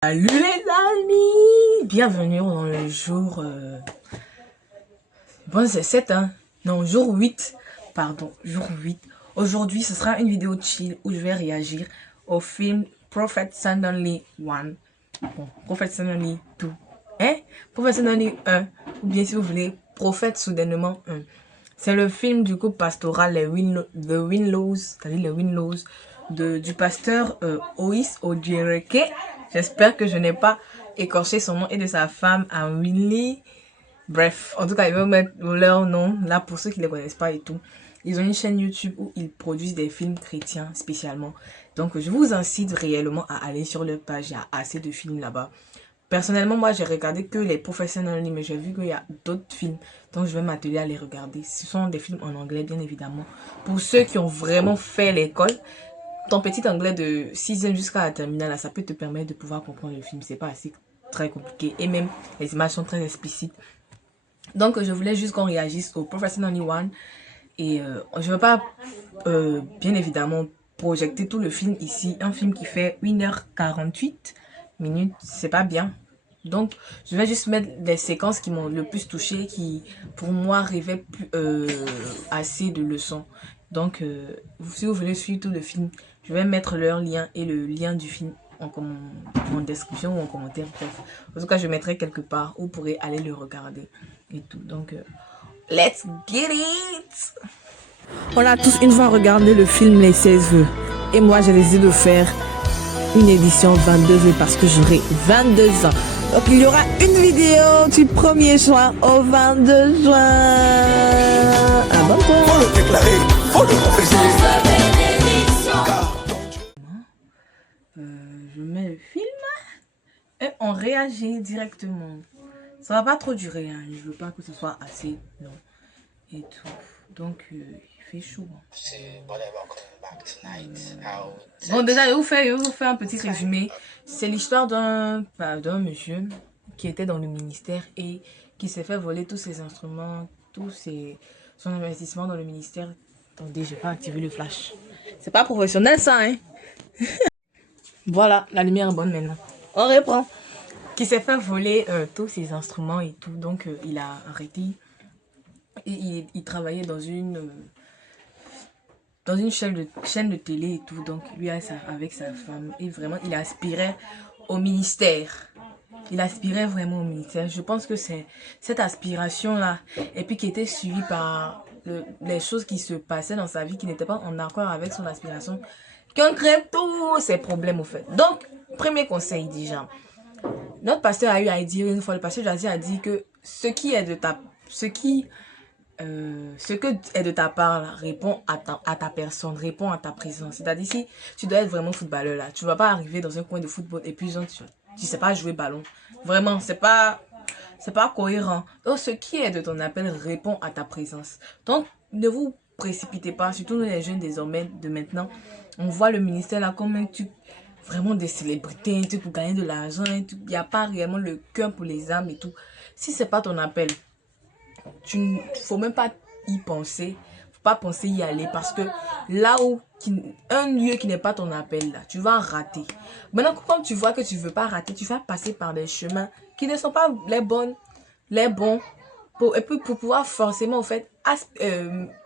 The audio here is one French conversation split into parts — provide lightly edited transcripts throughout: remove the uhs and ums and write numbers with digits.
Salut les amis, bienvenue dans le jour, bon c'est 7 hein, non jour 8, pardon, jour 8. Aujourd'hui ce sera une vidéo chill où je vais réagir au film Prophet Suddenly 1, bon, Prophet Suddenly 2, hein, Prophet Suddenly 1, ou bien si vous voulez, Prophète soudainement 1. C'est le film du groupe pastoral The Winlows, c'est-à-dire les Winlows, du pasteur Ois Ojereke. J'espère que je n'ai pas écorché son nom, et de sa femme Winley. Bref, en tout cas, ils vont mettre leur nom là pour ceux qui ne les connaissent pas et tout. Ils ont une chaîne YouTube où ils produisent des films chrétiens spécialement. Donc, je vous incite réellement à aller sur leur page. Il y a assez de films là-bas. Personnellement, moi, j'ai regardé que les professionnels, mais j'ai vu qu'il y a d'autres films. Donc, je vais m'atteler à les regarder. Ce sont des films en anglais, bien évidemment. Pour ceux qui ont vraiment fait l'école, ton petit anglais de 6e jusqu'à la terminale, là, ça peut te permettre de pouvoir comprendre le film. C'est pas assez très compliqué. Et même, les images sont très explicites. Donc, je voulais juste qu'on réagisse au Professional One. Et je ne veux pas, bien évidemment, projeter tout le film ici. Un film qui fait 1h48 minutes, c'est pas bien. Donc, je vais juste mettre les séquences qui m'ont le plus touché, qui, pour moi, révèlent assez de leçons. Donc, si vous voulez suivre tout le film, je vais mettre leur lien et le lien du film en description ou en commentaire. Bref. En tout cas, je mettrai quelque part où vous pourrez aller le regarder et tout. Donc, let's get it! On a tous une fois regardé le film Les 16 vœux. Et moi, j'ai décidé de faire une édition 22 vœux parce que j'aurai 22 ans. Donc, il y aura une vidéo du 1er juin au 22 juin. Abonne-toi. Faut le déclarer, faut le confesser. Je mets le film et on réagit directement. Ça va pas trop durer, hein. Je veux pas que ce soit assez long et tout. Donc, il fait chaud. Bon, déjà, je vais vous faire un petit résumé. C'est l'histoire d'un monsieur qui était dans le ministère et qui s'est fait voler tous ses instruments, son investissement dans le ministère. Attendez, je vais pas activer le flash. C'est pas professionnel ça, hein. Voilà, la lumière est bonne maintenant. On reprend. Qui s'est fait voler tous ses instruments et tout. Donc, il a arrêté. Et il travaillait dans une chaîne de télé et tout. Donc, lui, avec sa femme. Et vraiment, il aspirait au ministère. Il aspirait vraiment au ministère. Je pense que c'est cette aspiration-là. Et puis, qui était suivie par les choses qui se passaient dans sa vie, qui n'étaient pas en accord avec son aspiration, qui ont créé tous ces problèmes, au fait. Donc, premier conseil, déjà. Notre pasteur a eu à dire une fois, le pasteur Jazzy a dit que ce que est de ta part là, répond à ta personne, répond à ta présence. C'est-à-dire, si tu dois être vraiment footballeur là, tu ne vas pas arriver dans un coin de football et puis genre, tu sais pas jouer ballon. Vraiment, c'est pas cohérent. Donc, ce qui est de ton appel répond à ta présence. Donc, ne vous précipitez pas, surtout nous les jeunes désormais, de maintenant. On voit le ministère là comme un truc vraiment des célébrités, un truc pour gagner de l'argent. Il n'y a pas réellement le cœur pour les âmes et tout. Si c'est pas ton appel, faut même pas y penser, faut pas penser y aller, parce que là où un lieu qui n'est pas ton appel là, tu vas rater. Maintenant, quand tu vois que tu veux pas rater, tu vas passer par des chemins qui ne sont pas les bons et puis pour pouvoir forcément en fait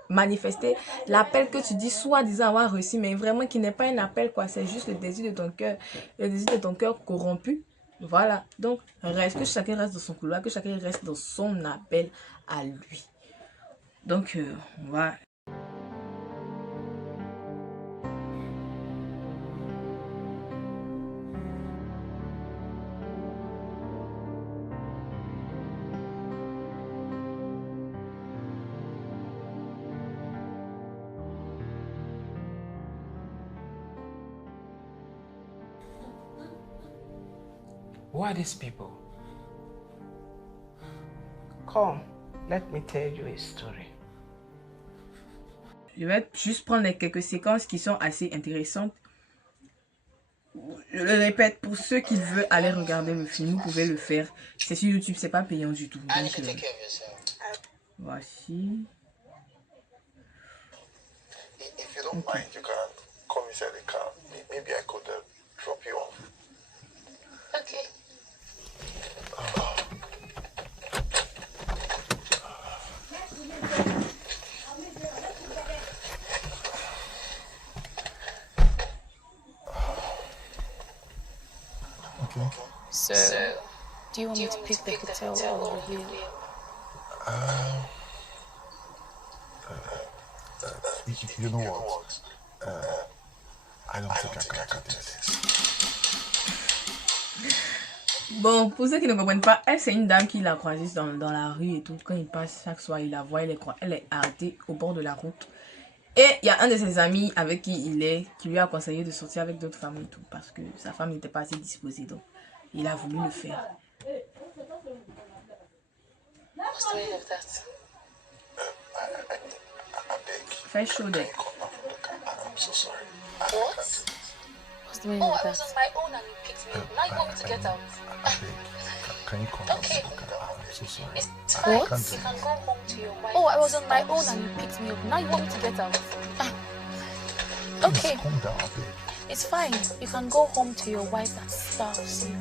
manifester l'appel que tu dis soi-disant avoir reçu, mais vraiment qui n'est pas un appel, quoi. C'est juste le désir de ton cœur, le désir de ton cœur corrompu. Voilà, donc que chacun reste dans son couloir, que chacun reste dans son appel à lui. Donc, on va... Who are these people? Come, let me tell you a story. Je vais juste prendre quelques séquences qui sont assez intéressantes. Je le répète, pour ceux qui veulent aller regarder le film, vous pouvez le faire. C'est sur YouTube, c'est pas payant du tout. Donc, voici. If you don't mind, you can come inside the car. Maybe I could drop you off. Okay. So, do you want me to pick the hotel or the hill? You know what? I don't think I can do this. Bon, pour ceux qui ne comprennent pas, elle, c'est une dame qui l'a croisée dans la rue et tout. Quand il passe chaque soir, il la voit, elle est arrêtée au bord de la route. Et il y a un de ses amis avec qui il est, qui lui a conseillé de sortir avec d'autres femmes et tout, parce que sa femme n'était pas assez disposée. Donc, il a voulu le faire. What's the meaning of that? I beg. Fais chaud d'elle. I'm so sorry. What? What's the meaning Oh, of I was that? on my own and you picked me up. Now you want me to get out. I beg. Can you come Okay. I'm so sorry. It's fine. What? Can't You do can go home to your wife. Oh, I was on my own and you picked me up. Now you want me to get out? Okay, Calm down, I beg. it's fine. You can go home to your wife that starves you.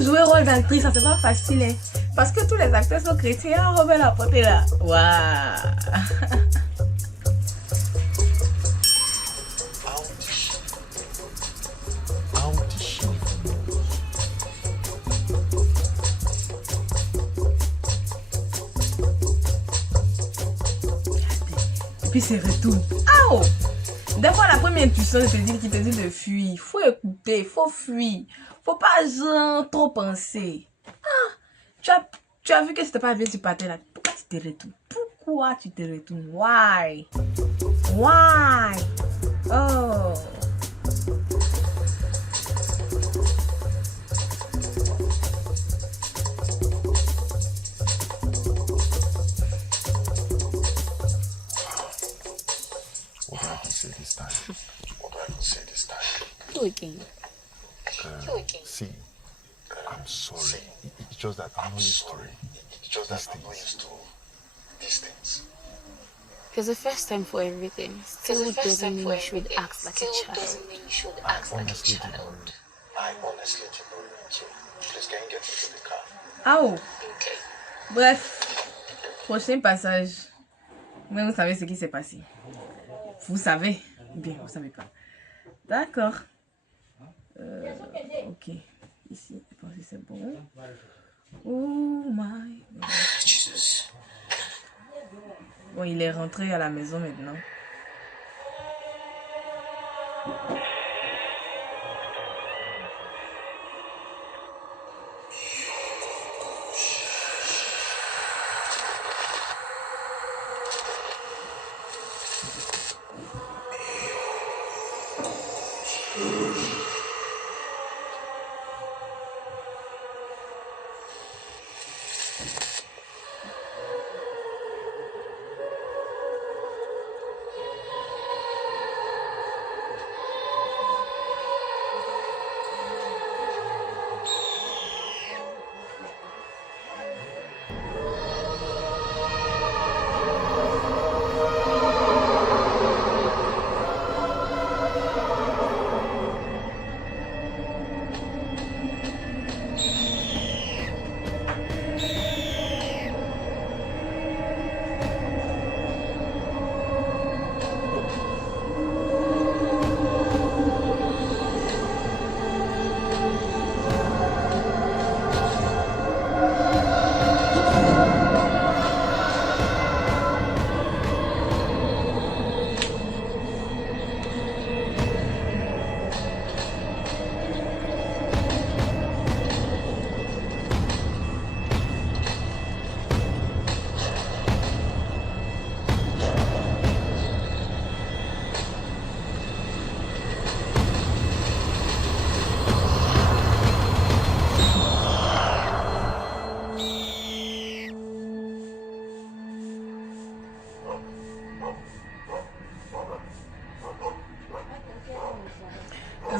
Jouer rôle d'actrice, ça c'est pas facile, hein. Parce que tous les acteurs sont chrétiens. Robert Laporte est là. Waouh. Et puis c'est retourne. Ah oh! Des fois, la première impulsion de te dire qu'il te dit de fuir. Faut écouter, faut fuir. Faut pas genre, trop penser. Ah! Tu as vu que c'était pas bien, tu partais là. Pourquoi tu te retournes? Pourquoi tu te retournes? Why? Why? Oh! What do I even say this time? What do I even say this time? You again. You again. See, I'm sorry. It's just that I'm not used to it. It's just that I'm not used to these things. It's the first time for everything. Still doesn't mean you should act like a child. Doesn't mean you should I act like a honestly didn't child. know. I honestly didn't know. So please can you get into the car? Ah oh! Okay. Bref, prochain passage. Mais vous savez ce qui s'est passé. Vous savez? Bien, vous savez pas. D'accord. Ok. Ici, je pense que c'est bon. Oh my God. Jesus. Bon, il est rentré à la maison maintenant.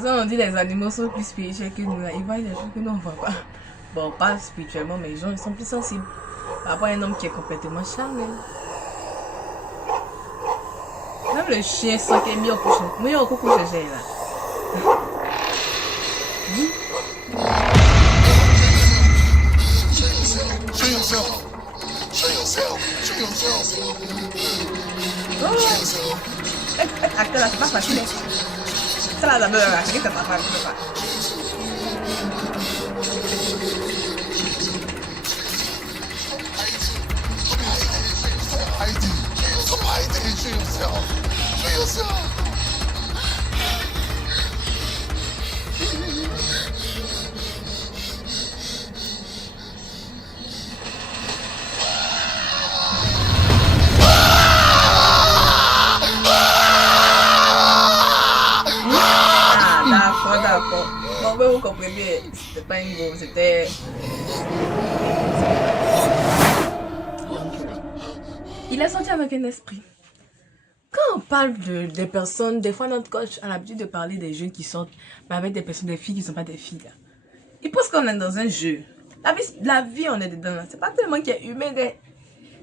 Ça, on dit les animaux sont plus spirituels que nous. Là. Ils voient des choses que nous on ne voit pas. Bon, pas spirituellement, mais les gens ils sont plus sensibles. Par rapport à un homme qui est complètement charnel. Même le chien sent qu'il est mis au couche. Mis au coucou, ce chien là. Show yourself. Show yourself. Show yourself. Acteur là, c'est pas facile. Ça là, ça là, c'est pas facile. Stop hiding. Show yourself. Show yourself. D'accord. Bon, ben, vous comprenez, c'était pas une go, c'était... Il est sorti avec un esprit. Quand on parle des personnes, des fois notre coach a l'habitude de parler des jeunes qui sortent, mais avec des personnes, des filles qui ne sont pas des filles. Là. Il pense qu'on est dans un jeu. La vie, on est dedans. C'est pas tellement qu'il est humain.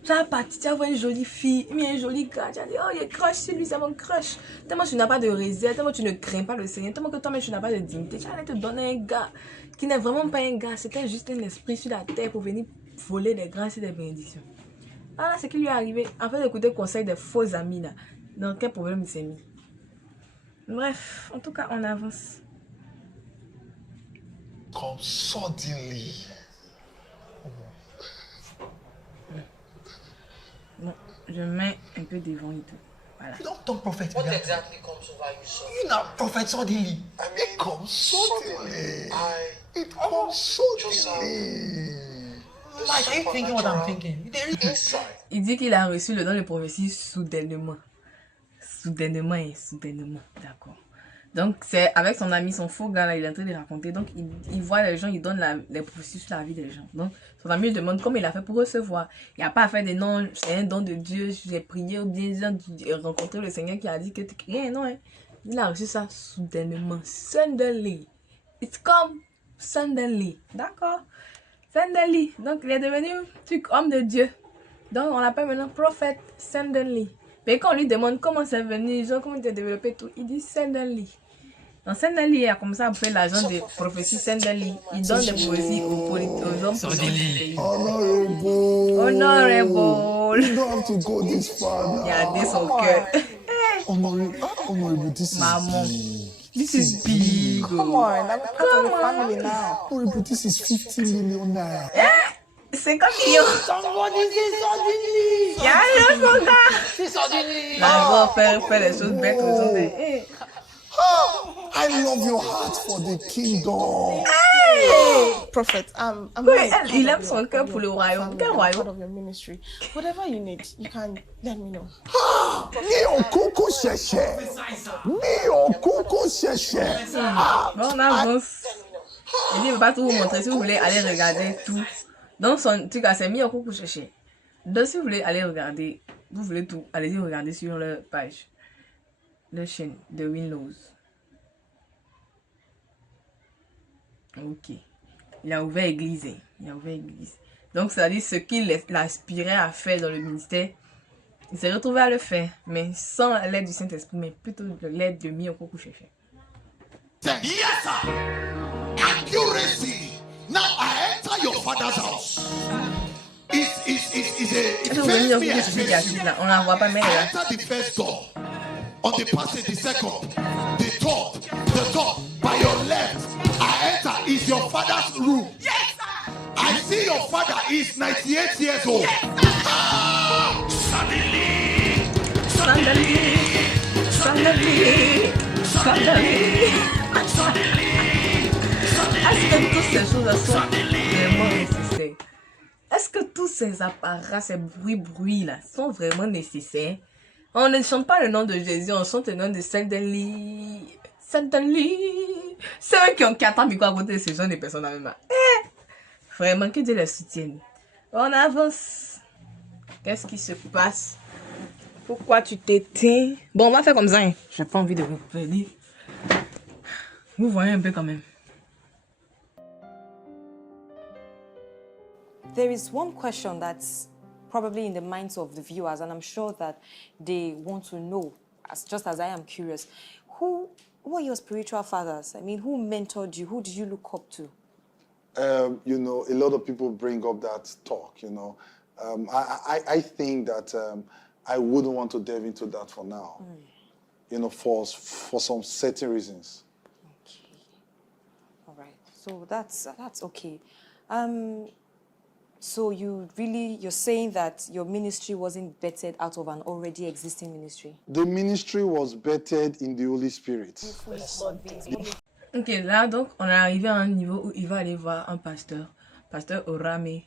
Genre, parti, tu vois une jolie fille, mais un joli gars, tu as dit, oh, il est crush, c'est lui, c'est mon crush. Tellement tu n'as pas de réserve, tellement tu ne crains pas le Seigneur, tellement que toi-même tu n'as pas de dignité. Tu allais te donner un gars qui n'est vraiment pas un gars, c'était juste un esprit sur la terre pour venir voler des grâces et des bénédictions. Ah là, c'est qui lui est arrivé, en fait, d'écouter le conseil des faux amis là. Dans quel problème il s'est mis. Bref, en tout cas, on avance. Come suddenly. Bon, je mets un peu devant et tout. Voilà. You don't talk prophet. What exactly comes over you, sir? You not prophet suddenly. It comes suddenly. It comes suddenly. Like, are you thinking what I'm thinking? Inside. Il dit qu'il a reçu le don de prophétie soudainement. Soudainement et soudainement. D'accord. Donc, c'est avec son ami, son faux gars là, il est en train de raconter. Donc, il voit les gens, il donne les prophéties sur la vie des gens. Donc, son ami lui demande comment il a fait pour recevoir. Il n'y a pas à faire des noms, c'est un don de Dieu, j'ai prié ou bien j'ai rencontré le Seigneur qui a dit que rien, non. Hein. Il a reçu ça soudainement. Suddenly. It's come suddenly. D'accord. Suddenly. Donc, il est devenu homme de Dieu. Donc, on l'appelle maintenant prophète suddenly. Mais quand on lui demande comment c'est venu, genre, comment tu as développé tout, il dit suddenly. Donc, suddenly, il a commencé à faire l'agent de prophétie suddenly. Il donne des prophéties aux hommes politiques. Honorable. You don't have to go this far now. Il a dit son cœur. Honorable, this is Maman. big. This is big. Come on, I'm part of the family now. Honorable, this is 50 million naira. C'est comme millions. Somebody say suddenly. Il y a un son gars. Say suddenly. L'argent fait les choses bêtes aux autres. Hey. I love your heart for the kingdom. Prophet, I'm Oui, il aime son cœur pour le royaume. Quel part royaume? of your ministry. Whatever you need, you can let me know. Mi ò kúkú ṣẹ̀ṣẹ̀. Mi ò kúkú ṣẹ̀ṣẹ̀. Bon, on avance. Il dit, il ne veut pas tout vous montrer. Si vous voulez aller regarder tout. Donc, son truc, c'est mis au coucou chercher. Donc, si vous voulez aller regarder, vous voulez tout, allez-y regarder sur leur page. Leur chaîne de Winlows. Ok. Il a ouvert église. Il a ouvert église. Donc, c'est-à-dire ce qu'il aspirait à faire dans le ministère, il s'est retrouvé à le faire, mais sans l'aide du Saint-Esprit, mais plutôt de l'aide de Mi au coucou chercher. Yes, sir. Accuracy. Now I enter your father's house. Est-ce que vous venez au coucou chercher qui assise là? On la voit pas, mais elle est là. Enter the first door. On the passage, the second, the third, the top. By your left, I enter. Is your father's room? Yes, sir. I see your father is 98 years old. Yes, suddenly. Est-ce que toutes ces choses sont vraiment nécessaires? Est-ce que tous ces apparats, ces bruits là, sont vraiment nécessaires? On ne chante pas le nom de Jésus, on chante le nom de Suddenly. Suddenly. C'est eux qui ont 4 ans, mais quoi à côté de ces gens, des personnes dans le même. Vraiment, que Dieu les soutienne. On avance. Qu'est-ce qui se passe? Pourquoi tu t'éteins? Bon, on va faire comme ça. Hein. J'ai pas envie de vous dire. Vous voyez un peu quand même. There is one question that's probably in the minds of the viewers, and I'm sure that they want to know, just as I am curious. Who are your spiritual fathers? I mean, who mentored you? Who did you look up to? You know, a lot of people bring up that talk, you know. I think that I wouldn't want to delve into that for now. You know, for some certain reasons. Okay. All right. So that's okay. So you're saying that your ministry wasn't bettered out of an already existing ministry? The ministry was bettered in the Holy Spirit. Ok, là, donc, on est arrivé à un niveau où il va aller voir un pasteur. Pasteur Arome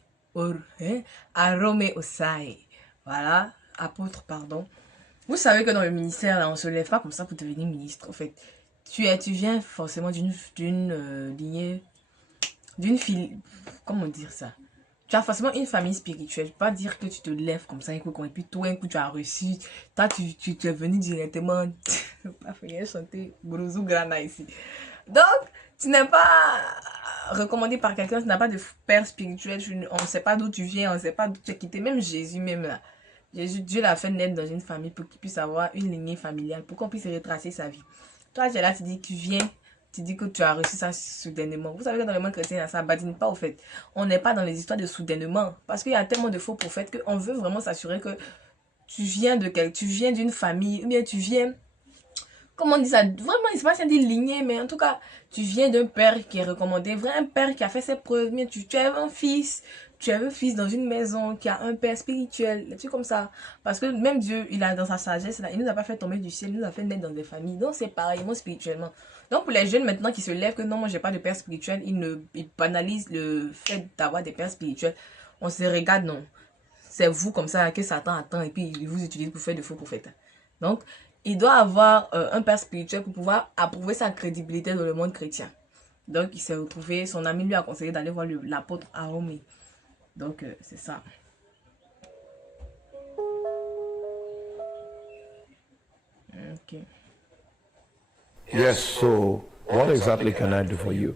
Osai. Voilà, apôtre, pardon. Vous savez que dans le ministère, là, on ne se lève pas comme ça pour devenir ministre, en fait. Tu viens forcément d'une lignée, comment dire ça? Tu as forcément une famille spirituelle. Je ne peux pas dire que tu te lèves comme ça, et puis toi, un coup, tu as reçu. Toi, tu es venu directement. Pas fait chanter Brouzou Grana ici. Donc, tu n'es pas recommandé par quelqu'un, tu n'as pas de père spirituel. On ne sait pas d'où tu viens, on ne sait pas d'où tu as quitté. Même Jésus, même là. Dieu l'a fait naître dans une famille pour qu'il puisse avoir une lignée familiale, pour qu'on puisse retracer sa vie. Toi, tu es là, tu dis que tu viens. Tu dis que tu as reçu ça soudainement. Vous savez que dans le monde chrétien, ça ne badine pas au fait. On n'est pas dans les histoires de soudainement. Parce qu'il y a tellement de faux prophètes qu'on veut vraiment s'assurer que tu viens d'une famille, ou bien tu viens, comment on dit ça? Vraiment, il ne se passe pas d'une lignée, mais en tout cas, tu viens d'un père qui est recommandé, un père qui a fait ses preuves, mais tu es un fils. Tu es un fils dans une maison qui a un père spirituel, des trucs comme ça. Parce que même Dieu, il a dans sa sagesse, là, il ne nous a pas fait tomber du ciel, il nous a fait naître dans des familles. Donc c'est pareillement spirituellement. Donc pour les jeunes maintenant qui se lèvent que non, moi j'ai pas de père spirituel, ils banalisent le fait d'avoir des pères spirituels. On se regarde, non. C'est vous comme ça que Satan attend et puis il vous utilise pour faire de faux prophètes. Donc il doit avoir un père spirituel pour pouvoir approuver sa crédibilité dans le monde chrétien. Donc il s'est retrouvé, son ami lui a conseillé d'aller voir l'apôtre Arome. Donc, c'est ça. Ok. Yes, so what exactly can I do for you?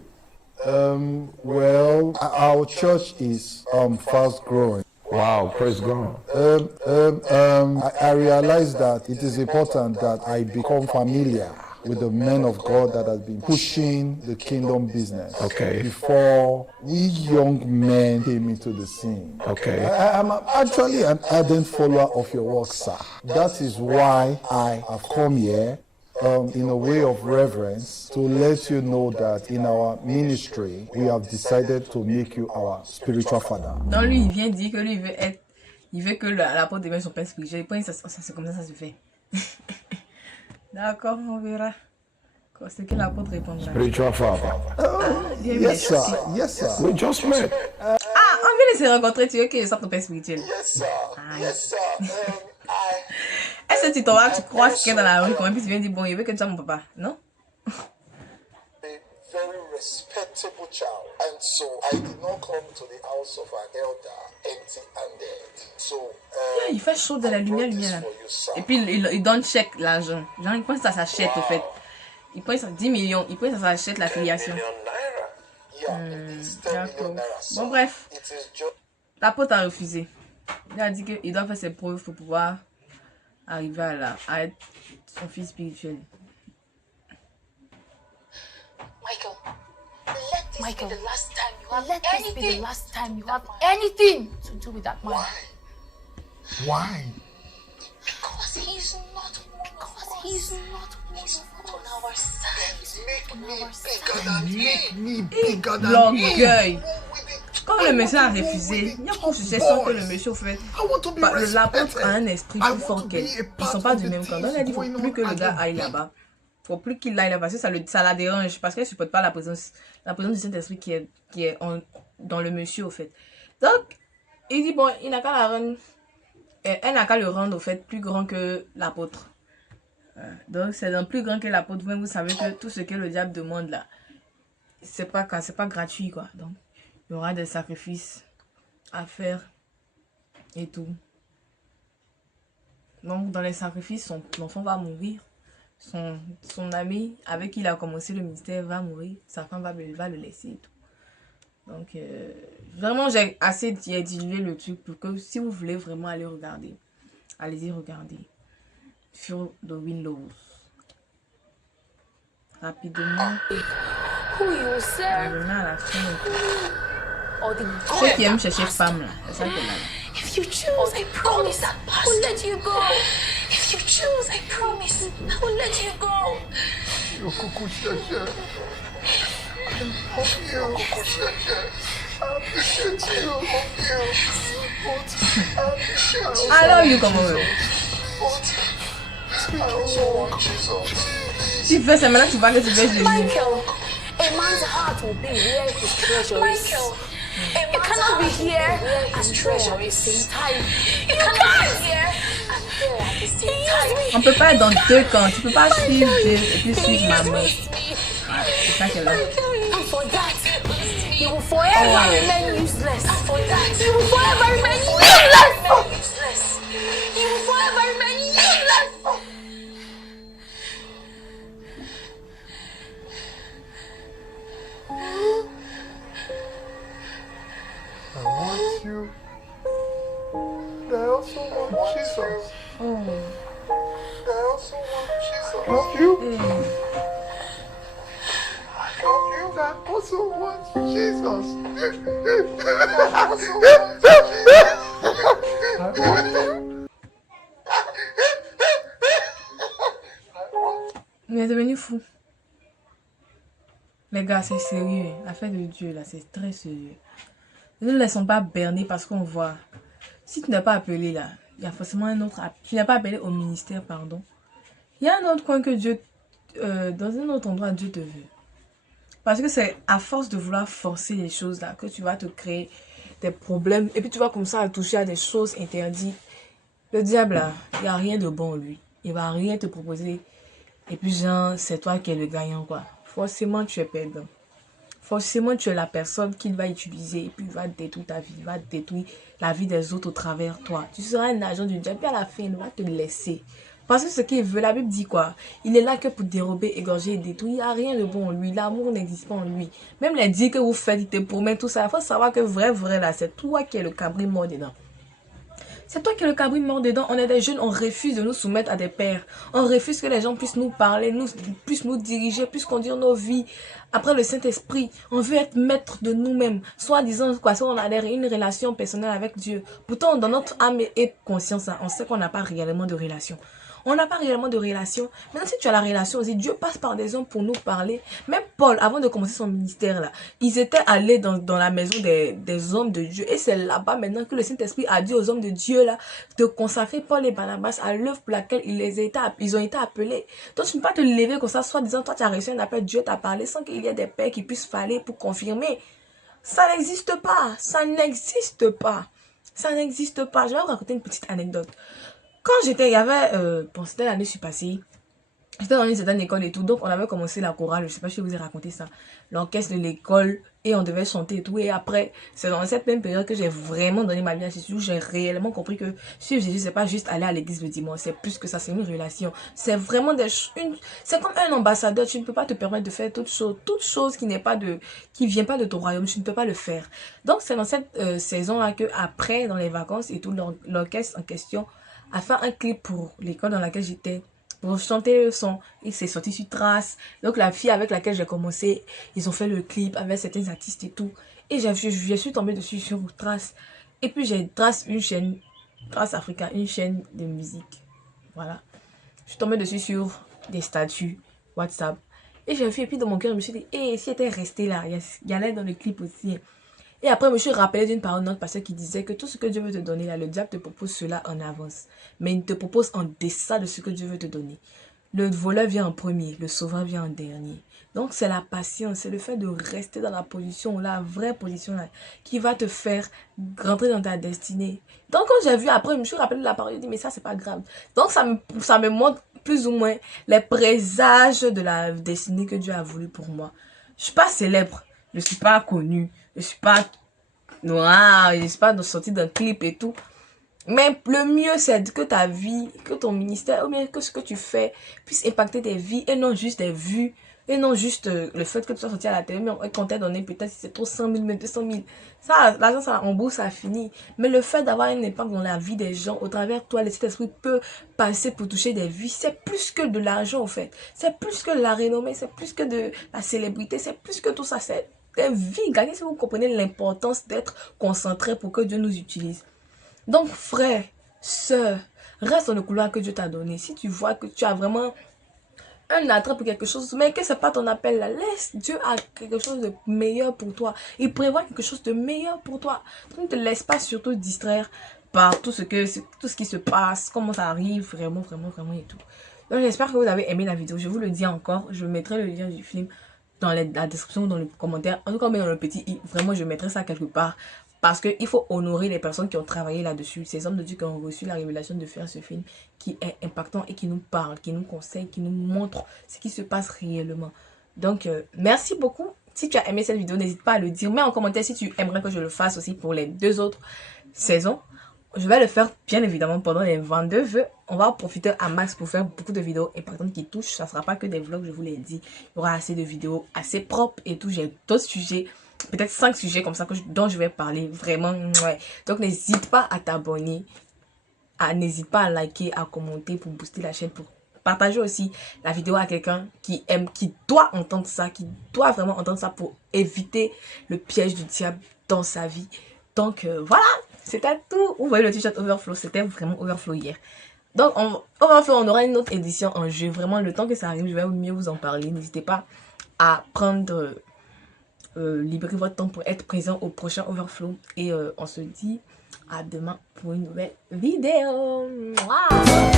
Well, our church is fast growing. Wow, praise God. I realize that it is important that I become familiar with the men of God that have been pushing the kingdom business. Okay. Before we young men came into the scene. Okay. I'm actually an ardent follower of your work, sir. That is why I have come here in a way of reverence to let you know that in our ministry, we have decided to make you our spiritual father. Donc lui, il vient dire que lui, il veut que l'apôtre devienne son père spirituel. Et ça, c'est comme ça se fait. D'accord, on verra. Ce que l'apôtre répondra. Spiritual father. Yes, sir. Yes, sir. We just met. Ah, on vient de se rencontrer, tu veux que je sorte ton père spirituel? Yes, sir. Yes, sir. Est-ce que tu t'en vas, tu croises quelqu'un dans la rue, puis tu viens dire, bon, il veut que tu sois mon papa, non? A very respectable child, and so I did not come to the house of an elder empty-handed. So Il fait chaud de la lumière là. Et puis il donne chèque l'argent. Genre il pense à sa chèque au fait. Il pense à 10 millions, il pense à sa chèque l'affiliation. D'accord. Bon bref, l'apôtre a refusé. Il a dit qu'il doit faire ses preuves pour pouvoir arriver à être son fils spirituel. Michael, let this be the last time you have anything to do with that man. Why? Because he's not on our side. Make me bigger than L'orgueil. Quand le monsieur a refusé, il y a pour succession que le monsieur au fait, l'apôtre a un esprit plus fort qu'elle. Ils sont pas du même camp. Donc il a dit qu'il ne faut plus que le gars aille là-bas. Il ne faut plus qu'il aille là-bas parce que ça la dérange. Parce qu'elle ne supporte pas la présence du Saint-Esprit qui est dans le monsieur au fait. Donc il dit bon, il n'a qu'à la rendre. Elle n'a qu'à le rendre au fait plus grand que l'apôtre. Donc c'est un plus grand que l'apôtre. Vous savez que tout ce que le diable demande là, c'est pas gratuit quoi. Donc il y aura des sacrifices à faire et tout. Donc dans les sacrifices, son enfant va mourir. Son ami avec qui il a commencé le ministère va mourir. Sa femme va le laisser et tout. Donc vraiment j'ai assez dilué le truc pour que si vous voulez vraiment aller regarder, allez-y regarder. Sur The Windows. Rapidement. Who you say? On à la fin. Or the Ceux qui aiment chercher femme là, c'est ça qu'elle a. If If you choose, I promise I will let you go. If you choose, I promise I will let you go. Your cuckoo Shasha. I love you, cuckoo Shasha. I appreciate you. I love you, come on. Tu fais, c'est maintenant que tu parles que tu fais Jésus. Michael, a man's heart will be where his treasure is. Michael, you cannot be here and treasure at the same time. You can't be here and there at the same time. On peut pas être dans deux camps. Tu peux pas suivre Dieu et puis suivre maman. C'est ça qu'elle a. And for that, you will forever remain useless. And for that, you will forever remain useless. You will forever remain useless. I want you. And I also want Jesus. I also want Jesus. I love you. I love you. I also want Jesus. I also want Jesus. I want you. Il est devenu fou. Les gars, c'est sérieux. L'affaire de Dieu, là, c'est très sérieux. Ne nous laissons pas berner parce qu'on voit. Si tu n'es pas appelé, là, il y a forcément un autre... Tu n'es pas appelé au ministère, pardon. Il y a un autre coin que Dieu... dans un autre endroit, Dieu te veut. Parce que c'est à force de vouloir forcer les choses, là, que tu vas te créer des problèmes. Et puis tu vas comme ça toucher à des choses interdites. Le diable, là, il n'y a rien de bon, lui. Il va rien te proposer. Et puis, genre, c'est toi qui es le gagnant, quoi. Forcément, tu es perdant. Forcément, tu es la personne qu'il va utiliser. Et puis, il va détruire ta vie. Il va détruire la vie des autres au travers de toi. Tu seras un agent du diable. Puis, à la fin, il va te laisser. Parce que ce qu'il veut, la Bible dit quoi? Il est là que pour dérober, égorger et détruire. Il n'y a rien de bon en lui. L'amour n'existe pas en lui. Même les dits que vous faites, il te promet tout ça. Il faut savoir que vrai, là, c'est toi qui es le cabri mort dedans. C'est toi qui es le cabri mort dedans. On est des jeunes, on refuse de nous soumettre à des pères. On refuse que les gens puissent nous parler, puissent nous diriger, puissent conduire nos vies. Après le Saint-Esprit, on veut être maître de nous-mêmes. Soit disant quoi, soit on a une relation personnelle avec Dieu. Pourtant, dans notre âme et conscience, on sait qu'on n'a pas réellement de relation. On n'a pas réellement de relation. Maintenant, si tu as la relation aussi, Dieu passe par des hommes pour nous parler. Même Paul, avant de commencer son ministère, là, ils étaient allés dans la maison des hommes de Dieu. Et c'est là-bas maintenant que le Saint-Esprit a dit aux hommes de Dieu là, de consacrer Paul et Barnabas à l'œuvre pour laquelle ils ont été appelés. Donc, tu ne peux pas te lever comme ça, soit disant, toi, tu as reçu un appel, Dieu t'a parlé, sans qu'il y ait des pères qui puissent parler pour confirmer. Ça n'existe pas. Ça n'existe pas. Ça n'existe pas. Je vais vous raconter une petite anecdote. Quand j'étais, il y avait, bon, c'était l'année passée, j'étais dans une certaine école et tout, donc on avait commencé la chorale, je sais pas si je vous ai raconté ça, l'orchestre de l'école, et on devait chanter et tout, et après, c'est dans cette même période que j'ai vraiment donné ma vie à Jésus, où j'ai réellement compris que suivre Jésus, c'est pas juste aller à l'église le dimanche, c'est plus que ça, c'est une relation, c'est vraiment c'est comme un ambassadeur, tu ne peux pas te permettre de faire toute chose qui vient pas de ton royaume, tu ne peux pas le faire. Donc c'est dans cette saison-là que après, dans les vacances et tout, l'orchestre en question a fait un clip pour l'école dans laquelle j'étais, pour chanter le son. Il s'est sorti sur Trace. Donc la fille avec laquelle j'ai commencé, ils ont fait le clip avec certains artistes et tout. Et je suis tombée dessus sur Trace. Et puis j'ai Trace Africa, une chaîne de musique. Voilà. Je suis tombée dessus sur des statuts WhatsApp. Et j'ai vu, et puis dans mon cœur, je me suis dit, si elle était restée là, il y allait dans le clip aussi. Et après, je me suis rappelé d'une parole de notre pasteur qui disait que tout ce que Dieu veut te donner, là, le diable te propose cela en avance. Mais il te propose en deçà de ce que Dieu veut te donner. Le voleur vient en premier, le sauveur vient en dernier. Donc, c'est la patience, c'est le fait de rester dans la position, la vraie position, là, qui va te faire rentrer dans ta destinée. Donc, quand j'ai vu après, je me suis rappelé de la parole, je me suis dit, mais ça, c'est pas grave. Donc, ça me montre plus ou moins les présages de la destinée que Dieu a voulu pour moi. Je suis pas célèbre, je suis pas connue. Je suis pas noire, je suis pas sortie d'un clip et tout. Mais le mieux, c'est que ta vie, que ton ministère, ou bien que ce que tu fais puisse impacter tes vies et non juste des vues. Et non juste le fait que tu sois sorti à la télé, mais qu'on t'ait donné peut-être si c'est trop 100 000, mais 200 000. Ça, l'argent, ça, en bourse, ça finit. Mais le fait d'avoir un impact dans la vie des gens, au travers de toi, le Saint-Esprit peut passer pour toucher des vies. C'est plus que de l'argent, en fait. C'est plus que de la renommée, c'est plus que de la célébrité, c'est plus que tout ça. C'est des vies gagnées, si vous comprenez l'importance d'être concentré pour que Dieu nous utilise. Donc frère, sœur, reste dans le couloir que Dieu t'a donné. Si tu vois que tu as vraiment un attrait pour quelque chose, mais que c'est pas ton appel là, laisse. Dieu a quelque chose de meilleur pour toi. Il prévoit quelque chose de meilleur pour toi. Donc ne te laisse pas surtout distraire par tout ce qui se passe, comment ça arrive, vraiment et tout. Donc j'espère que vous avez aimé la vidéo. Je vous le dis encore, je mettrai le lien du film dans la description, dans les commentaires, en tout cas même dans le petit i. Vraiment, je mettrai ça quelque part. Parce qu'il faut honorer les personnes qui ont travaillé là-dessus. Ces hommes de Dieu qui ont reçu la révélation de faire ce film qui est impactant et qui nous parle, qui nous conseille, qui nous montre ce qui se passe réellement. Donc, merci beaucoup. Si tu as aimé cette vidéo, n'hésite pas à le dire. Mets en commentaire si tu aimerais que je le fasse aussi pour les 2 autres saisons. Je vais le faire bien évidemment pendant les 22 vœux. On va profiter à max pour faire beaucoup de vidéos impactantes qui touchent. Ça ne sera pas que des vlogs, je vous l'ai dit. Il y aura assez de vidéos assez propres et tout. J'ai d'autres sujets. Peut-être 5 sujets comme ça dont je vais parler vraiment. Ouais. Donc n'hésite pas à t'abonner, n'hésite pas à liker, à commenter pour booster la chaîne, pour partager aussi la vidéo à quelqu'un qui aime, qui doit entendre ça, qui doit vraiment entendre ça pour éviter le piège du diable dans sa vie. Donc voilà, c'était tout. Vous voyez le t-shirt Overflow, c'était vraiment Overflow hier. Donc Overflow, on aura une autre édition en jeu. Vraiment, le temps que ça arrive, je vais mieux vous en parler. N'hésitez pas à prendre... libérez votre temps pour être présent au prochain Overflow et on se dit à demain pour une nouvelle vidéo. Wow.